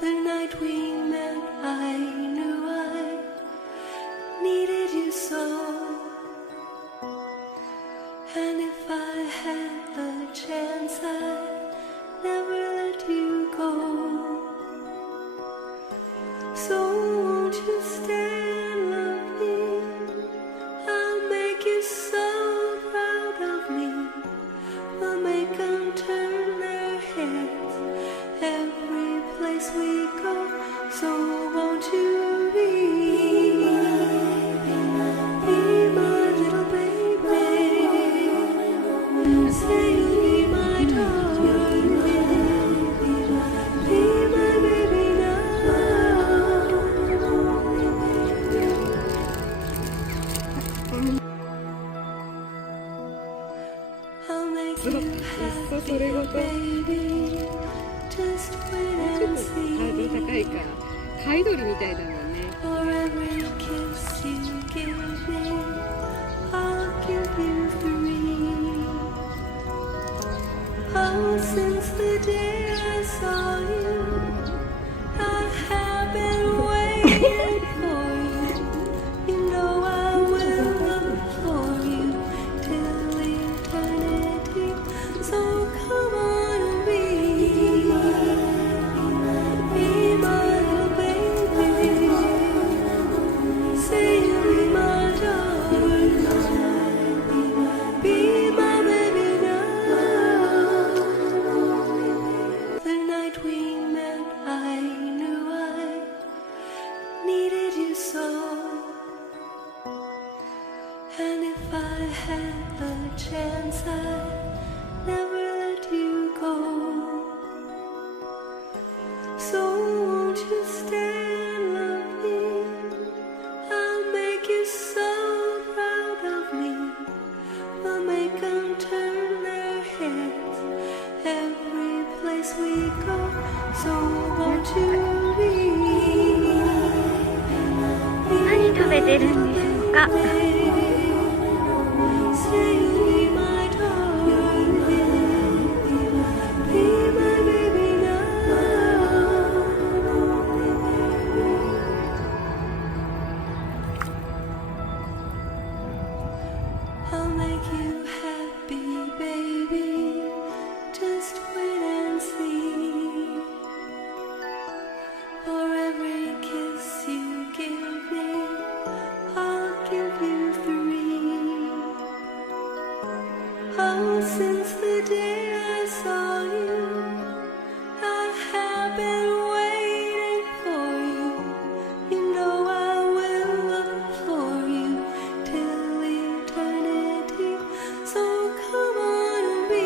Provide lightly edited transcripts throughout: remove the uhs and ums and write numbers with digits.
The night we met, I knew I needed you so. And if I had the chance, I'd never let you go. So won't you stay and love me? I'll make you so proud of me. We'll make them turn their heads every place we go. So won't you be my little baby? Say you'll be my darling. Be my baby now. I'll make you happy, baby. Just wait and see. 高いから貝鳥みたいだもんね。 For every kiss you give me, I'll give you 3. Oh, since the day I saw you, I have been waiting for you. You know I will look for you till eternity. So come on and be my little baby. Say you'll be my darling. Be my baby now. The night we met, I knew I needed you so. And if I had the chance, I'd never let you go. So won't you stay and love me? I'll make you so proud of me. We'll make them turn their heads every place we go. So won't you be 何食べてるんでしょうか。 Say you'll be my darling. Be my baby now. I'll make you happy, baby. Just wait and see. For every kiss you give me, I'll give you 3. Oh, since the day I saw you, I have been waiting for you. You know I will look for you till eternity. So come on and be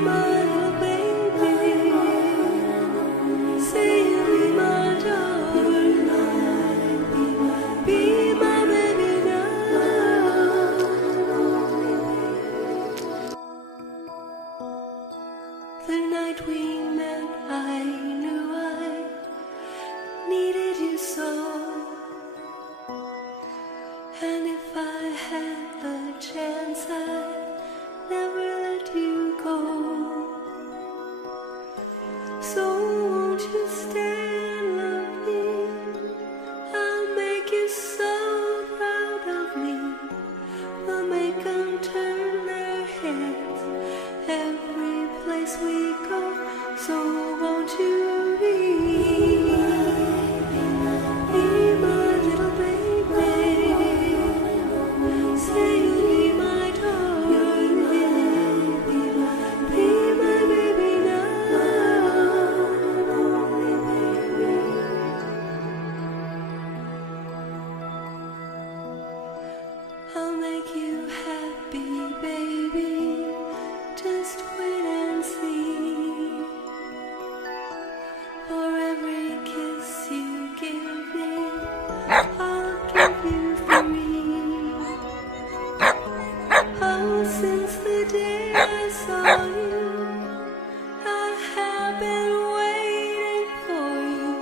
my little baby. Say you'll be my darling. Be my baby now. The night we met, I knew I needed you so. And if I had the chance, I'd never let you go. So won't you stay and love me? I'll make you so proud of me. We'll make them turn their heads every place we go. So won't you be my little baby? Say you'll be my darling. Be my baby now. I'll make you happy, baby. Just wait and see. For every kiss you give me, I'll give you 3. Oh, since the day I saw you, I have been waiting for you.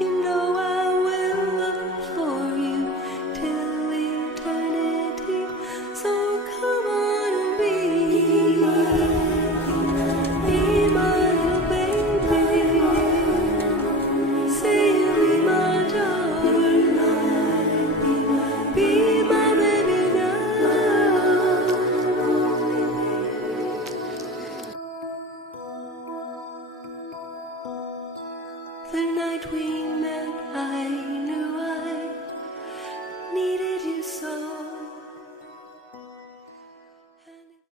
You know I will look for you till eternity. So come on and be my little baby. we met, I knew I needed you so.